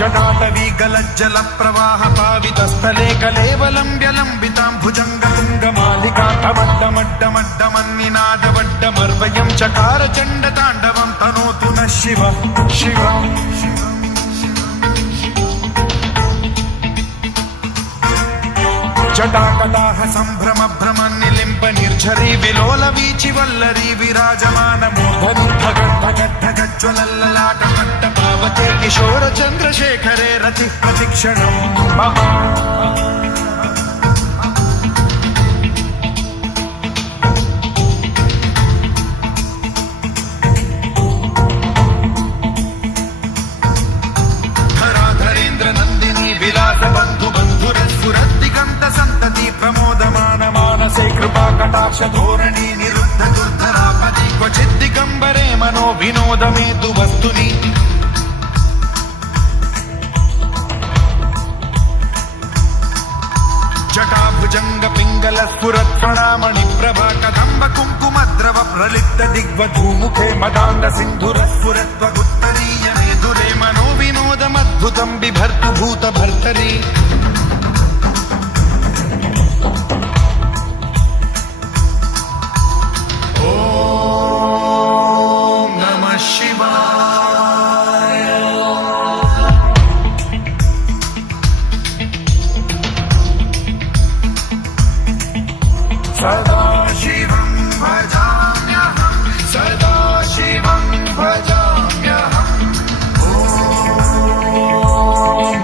जटाटवीगलज्जल प्रवाह पावितस्थले कलेवलम्ब्य लम्बितां भुजङ्गतुङ्गमालिकाटमड्डमड्डमन्निनादवड्डमर्वयं चकार चण्डताण्डवं तनोतु नः शिव शिव जटाकटाह सम्भ्रम भ्रमन्निलिम्ब निर्झरी विलोल वीचि वल्लरी विराजमान मूर्धनि भगद्धगद्धगज्ज्वलल्ललाट मट्टपावते किशोर चन्द्रशेखरे रतिः प्रतिक्षणं मम धराधरेन्द्र नन्दिनी विलास बन्धु बन्धुरस्फुरद्दिगन्त सन्तति प्रमोदमान मानसे कृपा कटाक्ष धोरणी निरुद्ध दुर्धरापदि क्वचित् दिगम्बरे मनो विनोद मेतु वस्तुनि जटाभुजंग पिंगल स्फुरत् प्रणामणि प्रभा कदम्ब कुङ्कुमद्रव प्रलिप्त दिग्वधूमुखे मदान्ध सिन्धुर स्फुरत्वगुत्तरीय मेधुरे मनो विनोदमद्भुतं बिभर्तु भूत भर्तरि ॐ नमः शिवाय सदा शिवं भजाम्यहं सदा शिवं भजाम्यहम् ॐ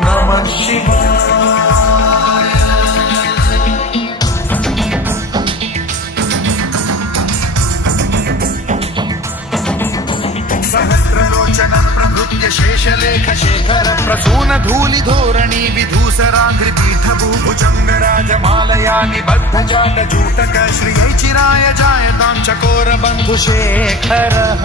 नमः शिवाय सहस्रलोचनं प्रभृत्य शेषलेख शेखर प्रसून धूलि धोरणी विधूसराङ्घ्रिपीठभूभुजङ्गराजमालया निबद्ध जाटजूटक श्रियै चिराय जायतां चकोर बन्धुशेखरः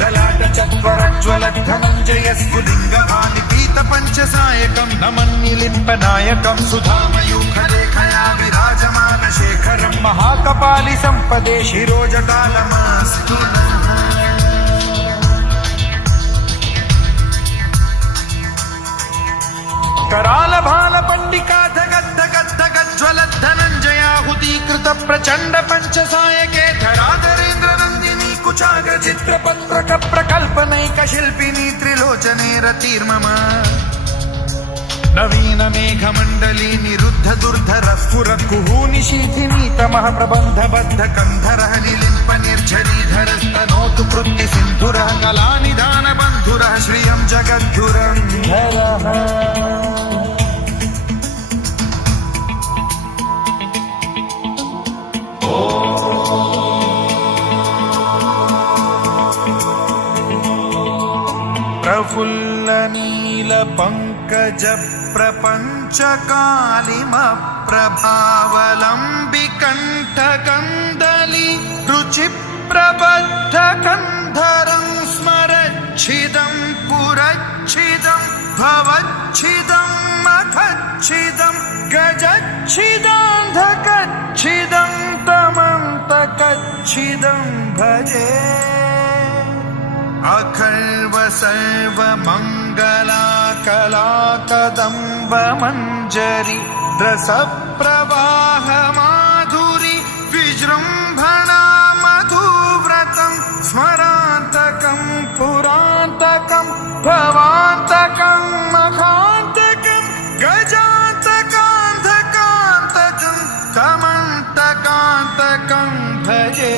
ललाट चत्वरज्ज्वलद्धनञ्जय स्फुलिङ्गभानि पीतपञ्चसायकं नमन्निलिम्पनायकं सुधामयूखलेखया विराजमान शेखरं महाकपालि सम्पदे शिरोजटालमस्तु नः कराल भाल पंडिका धगद्धगद्धगज्ज्वलद्धनञ्जयाहुतीकृत प्रचण्ड पञ्चसायके धराधरेन्द्र नन्दिनी कुचाग्र चित्रपत्रक प्रकल्पनैक शिल्पिनी त्रिलोचने रतिर्मम नवीन मेघमण्डली निरुद्ध दुर्धर स्फुर कुहूनि शीथिनीतमः प्रबन्धबद्ध कन्धरः निलिम्प निर्झरीधरस्तनोतु कृत्ति सिन्धुरः कलानिधान बन्धुरः श्रियं जगद्धुरन्धरः प्रफुल्ल नील पंकज प्रपंच कालिम प्रभावलंबि कंठ कंदली रुचि प्रबद्ध कंधरं स्मरच्छिदं पुरच्छिदं भवच्छिदं मखच्छिदं गजच्छिदान्धकच्छिदं तमन्तकच्छिदं भजे अखर्व सर्व मंगला कला कदम्ब मंजरी रस प्रवाह माधुरी विजृंभणा मधुव्रतं स्मरान्तकं पुरान्तकं भवान्तकं मखान्तकं गजान्तकान्धकान्तकं तमन्तकान्तकं भजे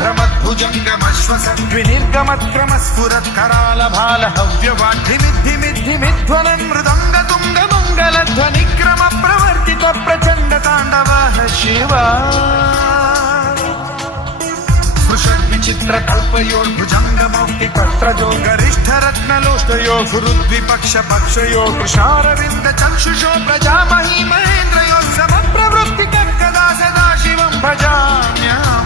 भ्रमद्विनिर्गमत्क्रमस्फुरत् कराल भाल हव्यवाग्धिमिद्धिमिद्धिमिध्वलन् मृदङ्ग तुङ्ग मङ्गलध्वनिक्रम प्रवर्तित प्रचण्ड ताण्डवः शिव स्पृशद्विचित्र कल्पयोर्भुजङ्गमौक्तिकर्त्रजो गरिष्ठ रत्नलोष्टयो गुरुद्विपक्ष पक्षयो कृशारविन्द चक्षुषो प्रजामही महेन्द्रयो समप्रवृत्तिकः कदा सदा शिवं भजाम्यहम्